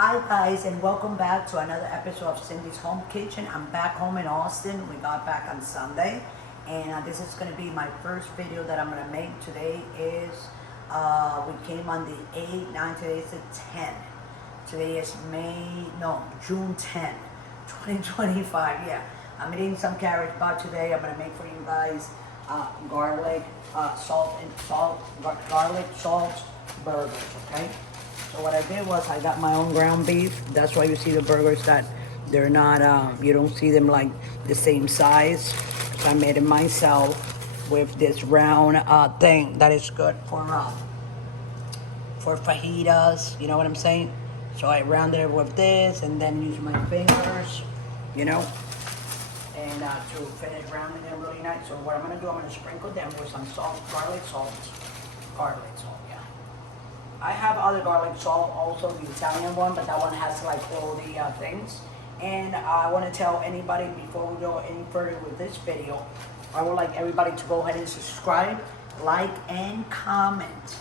Hi guys, and welcome back to another episode of Cindy's Home Kitchen. I'm back home in Austin. We got back on Sunday, and this is going to be my first video that I'm going to make. Today is, we came on the 8th, 9, today is the 10th. Today is June 10, 2025, yeah. I'm eating some carrot bar today. I'm going to make for you guys garlic, garlic, salt burgers, okay? So what I did was I got my own ground beef. That's why you see the burgers that they're not, you don't see them like the same size. So I made it myself with this round thing that is good for fajitas, you know what I'm saying? So I rounded it with this and then use my fingers, you know, and to finish rounding them really nice. So what I'm gonna do, I'm gonna sprinkle them with some salt, garlic salt, yeah. I have other garlic salt, also the Italian one, but that one has like all the things. And I want to tell anybody before we go any further with this video, I would like everybody to go ahead and subscribe, like, and comment.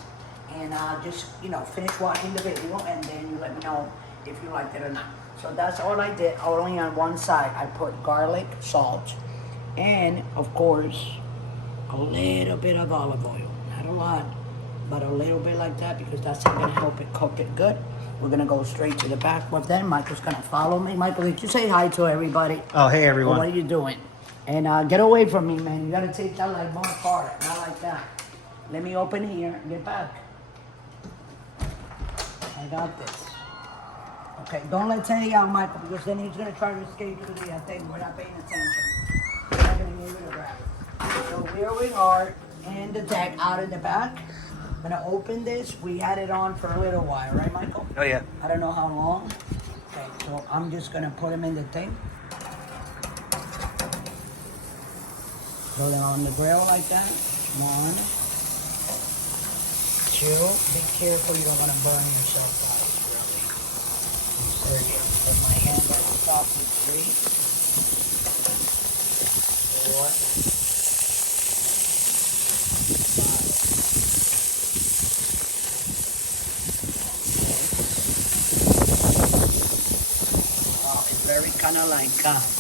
And just, you know, finish watching the video and then you let me know if you liked it or not. So that's all I did. Only on one side I put garlic, salt, and of course a little bit of olive oil. Not a lot, but a little bit like that, because that's gonna help it cook it good. We're gonna go straight to the back with them. Michael's gonna follow me. Michael, did you say hi to everybody? Oh, hey everyone. What are you doing? And get away from me, man. You gotta take that like more apart, not like that. Let me open here and get back. I got this. Okay, don't let Teddy out, Michael, because then he's gonna try to escape to the thing. We're not paying attention. We're not gonna be able to grab it. So here we are, and the deck out in the back. I'm gonna open this. We had it on for a little while, right, Michael? Oh yeah. I don't know how long. Okay, so I'm just gonna put them in the thing. Throw them on the grill like that. 1, 2. Be careful, you don't wanna burn yourself out, really. 3. Put my hand at the top with 3, 4. Very kind of like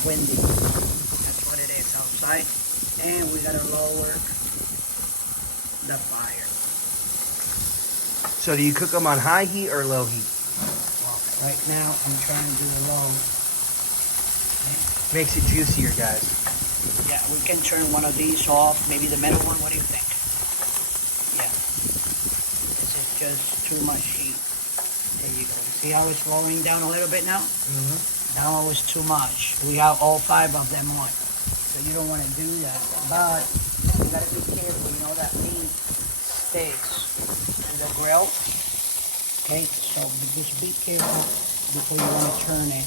windy. That's what it is outside. And we gotta lower the fire. So do you cook them on high heat or low heat? Well, right now I'm trying to do the low. Makes it juicier, guys. Yeah, we can turn one of these off. Maybe the middle one. What do you think? Yeah. This is just too much heat. There you go. See how it's lowering down a little bit now? Mm-hmm. That one was too much. We have all 5 of them on. So you don't want to do that. But you got to be careful. You know that meat sticks to the grill. Okay, so just be careful before you want to turn it.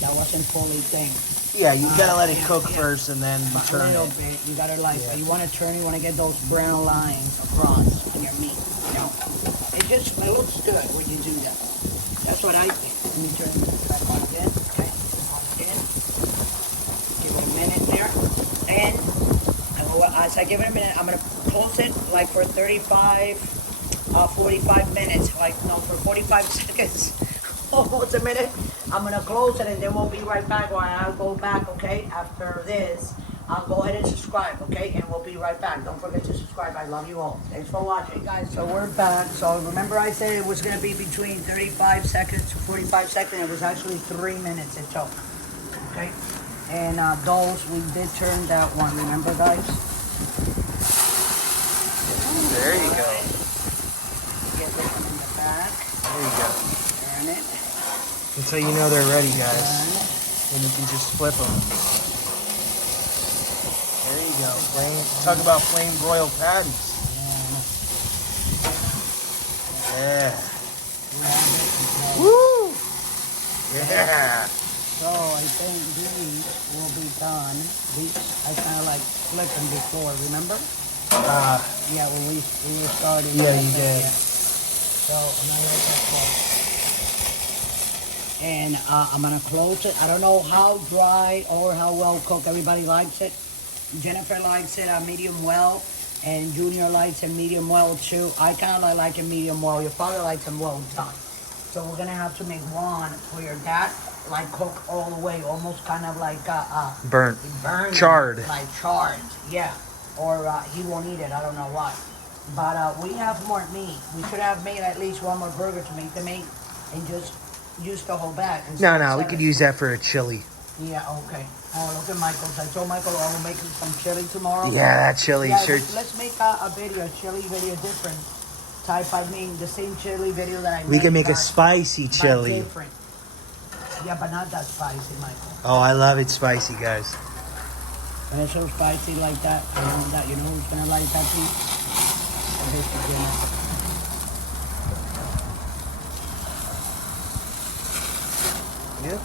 That wasn't fully thing. Yeah, you gotta let it cook first and then you turn a little it. bit. You gotta like, you want to turn. You want to get those brown lines across in your meat. You know, it looks good when you do that. That's what I think. Let me turn it back on again. Okay, on again. Give it a minute there. And as I give it a minute, I'm gonna close it like for 45 minutes. Like no, for 45 seconds. Almost a minute. I'm gonna close it and then we'll be right back. While I'll go back. Okay, after this. Go ahead and subscribe, okay? And we'll be right back. Don't forget to subscribe. I love you all. Thanks for watching, guys. So we're back. So remember I said it was going to be between 35 seconds to 45 seconds. It was actually 3 minutes it took, okay? And those, we did turn that one. Remember, guys? There you go. Get this one in the back. There you go. Turn it. Until you know they're ready, guys. Turn it. Then you can just flip them. There you go. Talk about flame broiled patties. Yeah. Woo! Yeah. So I think these will be done. These I kind of like flipped them before, remember? Yeah, when we were starting. Yeah, you did. Yeah. So I'm gonna let that close. And I'm gonna close it. I don't know how dry or how well cooked. Everybody likes it. Jennifer likes it medium well, and Junior likes it medium well too. I kind of like it medium well. Your father likes them well done. So we're gonna have to make one for your dad, like cook all the way, almost kind of like Burnt. burnt, Charred. like charred, yeah. Or he won't eat it. I don't know why. But we have more meat. We should have made at least one more burger to make the meat, and just use the whole bag. No, we could use that for a chili. Yeah, okay. Oh, look at Michael's. I told Michael I will make him some chili tomorrow. Yeah, that chili Yeah, sure. let's make a video, a chili video different type. I mean, the same chili video that I We can make a but spicy chili. different. Yeah, but not that spicy, Michael. Oh, I love it spicy, guys. When it's so spicy like that, I know that, you know who's gonna like that too? This is dinner. Yeah.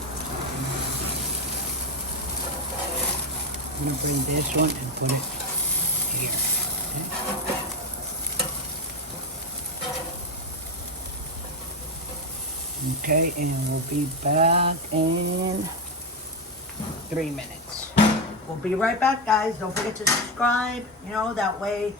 I'm gonna bring this one and put it here. Okay, and we'll be back in 3 minutes. We'll be right back, guys. Don't forget to subscribe. You know, that way,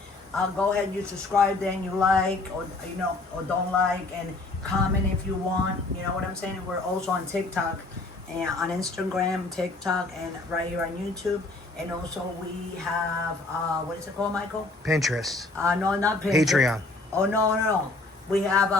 go ahead and you subscribe, then you like, or you know, or don't like, and comment if you want. You know what I'm saying? We're also on TikTok, and on Instagram, TikTok, and right here on YouTube. And also we have what is it called, Michael? Pinterest. No, not Pinterest. Patreon. Oh no. We have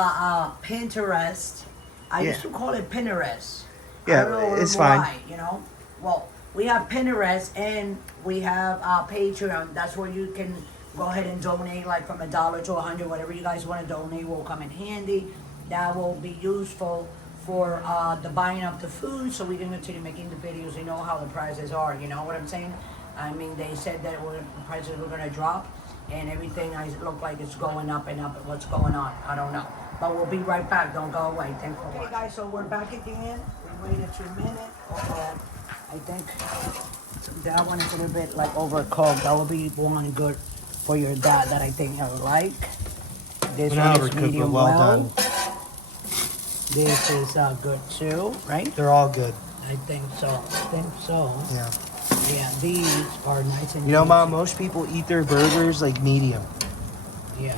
Pinterest. I used to call it Pinterest. Yeah, I don't know it's why, fine. you know. Well, we have Pinterest and we have Patreon. That's where you can go ahead and donate, like from $1 to $100, whatever you guys want to donate will come in handy. That will be useful for the buying of the food, so we can continue making the videos. You know how the prices are. You know what I'm saying? I mean, they said that the prices were gonna drop, and everything look like it's going up and up. What's going on? I don't know. But we'll be right back. Don't go away. Thanks for watching. Okay, guys. So we're back again. We waited 2 minutes. I think that one is a little bit like overcooked. That will be one good for your dad that I think he'll like. This one is medium well. This is good too, right? They're all good. I think so. Yeah. Yeah, these are nice and You know, juicy. Mom, most people eat their burgers like medium. Yeah.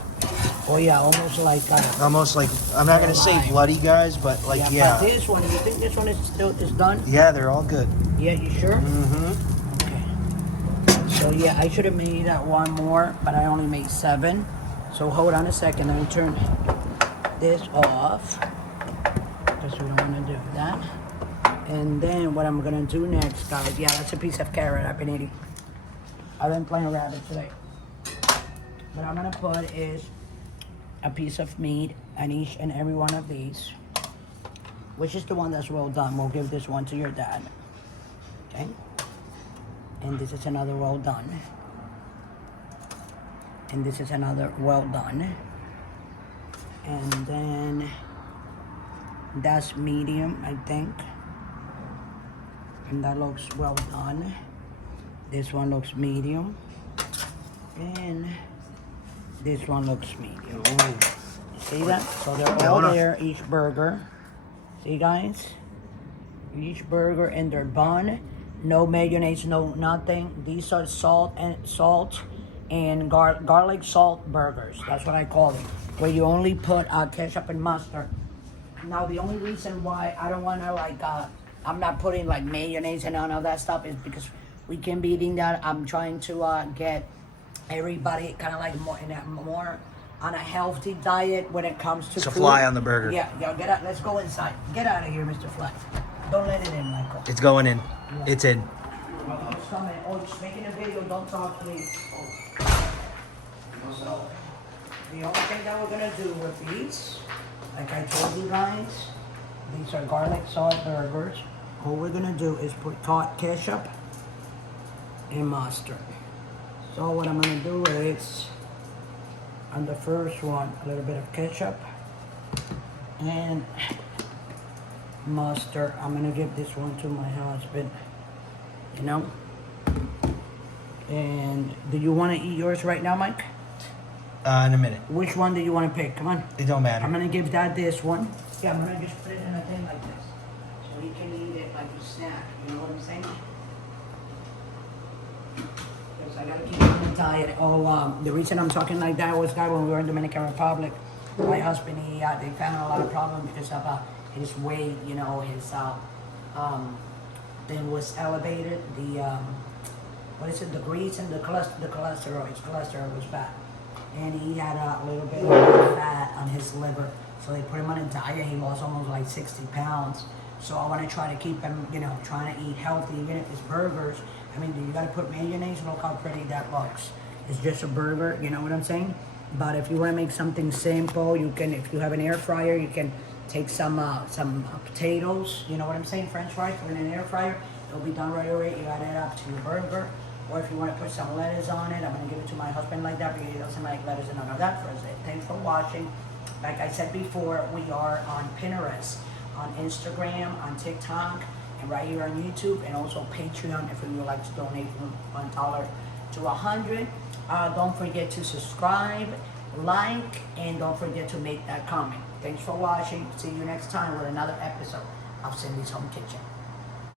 Oh yeah, almost like Almost like, I'm not going to say bloody, guys, but like, yeah. But this one, you think this one is done? Yeah, they're all good. Yeah, you sure? Mm-hmm. Okay. So yeah, I should have made one more, but I only made 7. So hold on a second. Let me turn this off, because we don't want to do that. And then what I'm gonna do next, guys, yeah, that's a piece of carrot I've been eating. I've been playing rabbit today. What I'm gonna put is a piece of meat on each and every one of these, which is the one that's well done. We'll give this one to your dad. Okay? And this is another well done. And this is another well done. And then that's medium, I think. And that looks well done. This one looks medium. And this one looks medium. Ooh. See that? So they're all there, each burger. See, guys? Each burger in their bun. No mayonnaise, no nothing. These are salt and garlic salt burgers. That's what I call them. Where you only put ketchup and mustard. Now, the only reason why I don't want to, I'm not putting, like, mayonnaise and all that stuff is because we can be eating that. I'm trying to get everybody kind of like more on a healthy diet when it comes to It's a food. fly on the burger. Yeah, get out. Let's go inside. Get out of here, Mr. Fly. Don't let it in, Michael. It's going in. Yeah. It's in. It's coming. Oh, just making a video. Don't talk, please. So, the only thing that we're gonna do with these, like I told you guys, these are garlic salt burgers. All we're gonna do is put ketchup and mustard. So what I'm gonna do is, on the first one, a little bit of ketchup and mustard. I'm gonna give this one to my husband, you know. And do you want to eat yours right now, Mike? In a minute. Which one do you want to pick? Come on. It don't matter. I'm gonna give Dad this one. Yeah, I'm gonna just put it in a thing like this, so he can eat it like a snack. You know what I'm saying? Because I gotta keep him on a diet. Oh, the reason I'm talking like that was that when we were in Dominican Republic, My husband, they found a lot of problems because of his weight, you know, his thing was elevated. What is it? The grease and the cholesterol. His cholesterol was bad, and he had a little bit of fat on his liver. So they put him on a diet. He lost almost like 60 pounds. So I want to try to keep him, you know, trying to eat healthy, even if it's burgers. I mean, you got to put mayonnaise. Look how pretty that looks. It's just a burger. You know what I'm saying? But if you want to make something simple, you can. If you have an air fryer, you can take some potatoes. You know what I'm saying? French fries. Put in an air fryer. It'll be done right away. You add it up to your burger. Or if you want to put some lettuce on it, I'm going to give it to my husband like that because he doesn't like lettuce and none of that for us. Thanks for watching. Like I said before, we are on Pinterest, on Instagram, on TikTok, and right here on YouTube, and also Patreon if you would like to donate from $1 to 100. Don't forget to subscribe, like, and don't forget to make that comment. Thanks for watching. See you next time with another episode of Cindy's Home Kitchen.